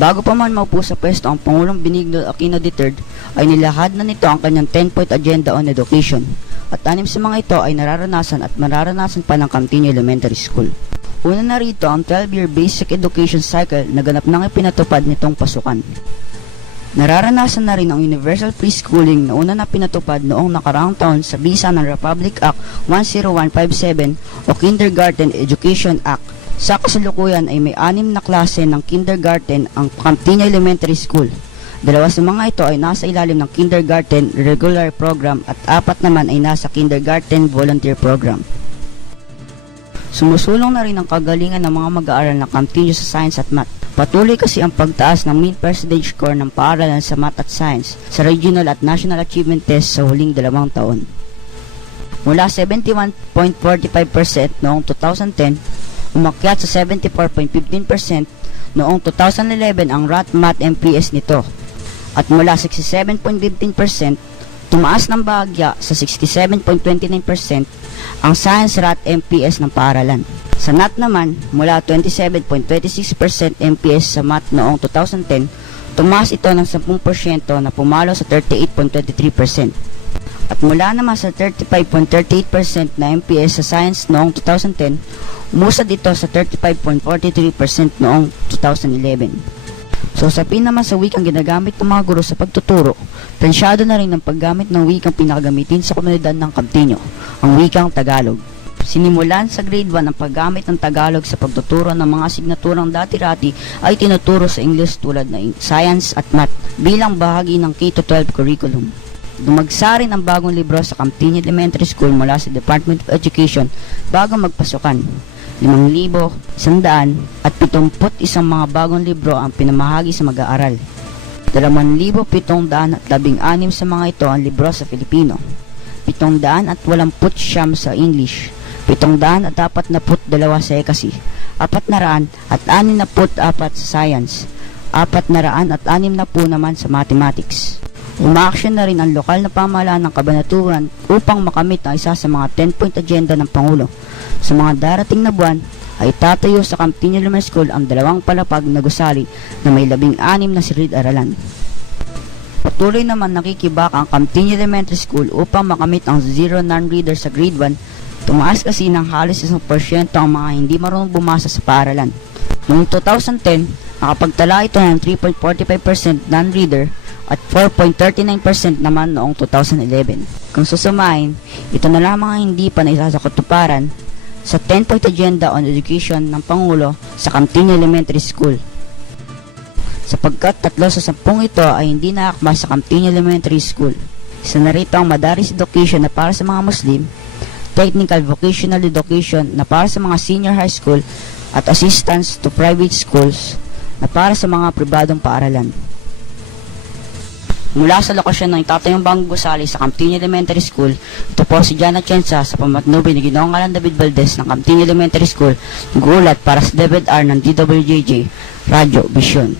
Bago pa man maupo sa pwesto ang Pangulong Benigno Aquino III ay nilahad na nito ang kanyang 10-point agenda on education at anim sa mga ito ay nararanasan at mararanasan pa ng Camtino Elementary School. Una na rito ang 12-year basic education cycle na ganap nang ipinatupad nitong pasukan. Nararanasan na rin ang universal preschooling na una na pinatupad noong nakaraang taon sa bisa ng Republic Act 10157 o Kindergarten Education Act. Sa kasalukuyan ay may anim na klase ng kindergarten ang Camtino Elementary School. Dalawa sa mga ito ay nasa ilalim ng kindergarten regular program at apat naman ay nasa kindergarten volunteer program. Sumusulong na rin ang kagalingan ng mga mag-aaral na Camtino sa science at math. Patuloy kasi ang pagtaas ng mean percentage score ng paaralan sa math at science sa regional at national achievement test sa huling dalawang taon. Mula 71.45% noong 2010, umakyat sa 74.15% noong 2011 ang RAT Math MPS nito. At mula 67.15%, tumaas ng bahagya sa 67.29% ang Science RAT MPS ng paaralan. Sa NAT naman, mula 27.26% MPS sa math noong 2010, tumaas ito ng 10% na pumalo sa 38.23%. At mula naman sa 35.38% na MPS sa science noong 2010, umusad ito sa 35.43% noong 2011. So sa naman sa wikang ginagamit ng mga guro sa pagtuturo, tansyado na rin ang paggamit ng wikang pinakagamitin sa komunidad ng Camtino, ang wikang Tagalog. Sinimulan sa grade 1 ang paggamit ng Tagalog sa pagtuturo ng mga asignaturang dati-rati ay tinuturo sa English tulad ng Science at Math bilang bahagi ng K-12 curriculum. Dumagsa rin ang bagong libro sa Camtino Elementary School mula sa Department of Education bago magpasukan. 5,000, 100 at 71 mga bagong libro ang pinamahagi sa mag-aaral. 2,716 sa mga ito ang libro sa Filipino. 780 sa English, 742 sa Ekasi, 400 at 64 sa Science, 400 at 60 naman sa Mathematics. Umaaksyon na rin ang lokal na pamahalaan ng kabanaturan upang makamit ang isa sa mga 10-point agenda ng Pangulo. Sa mga darating na buwan, ay tatayo sa Camtino Elementary School ang dalawang palapag na gusali na may labing-anim na silid-aralan. Patuloy naman nakikibak ang Camtino Elementary School upang makamit ang zero non-reader sa grade 1. Tumaas kasi ng halos 1% ang mga hindi marunong bumasa sa paaralan. Noong 2010, nakapagtala ito ng 3.45% non-reader at 4.39% naman noong 2011. Kung susumain, ito na lamang ang hindi pa naisasakatuparan sa 10-point agenda on education ng Pangulo sa Camtino Elementary School. Sapagkat tatlo sa sampung ito ay hindi naakma sa Camtino Elementary School. Isa na rito ang Madaris Education na para sa mga Muslim, Technical Vocational Education na para sa mga senior high school at Assistance to Private Schools na para sa mga pribadong paaralan. Mula sa lokasyon ng itatayong Bangong Gusali sa Camtino Elementary School, ito po si Jana Chensa sa pamatnubay ni Ginoong Alan David Valdez ng Camtino Elementary School, gulat para sa David R ng DWJJ, Radyo Vision.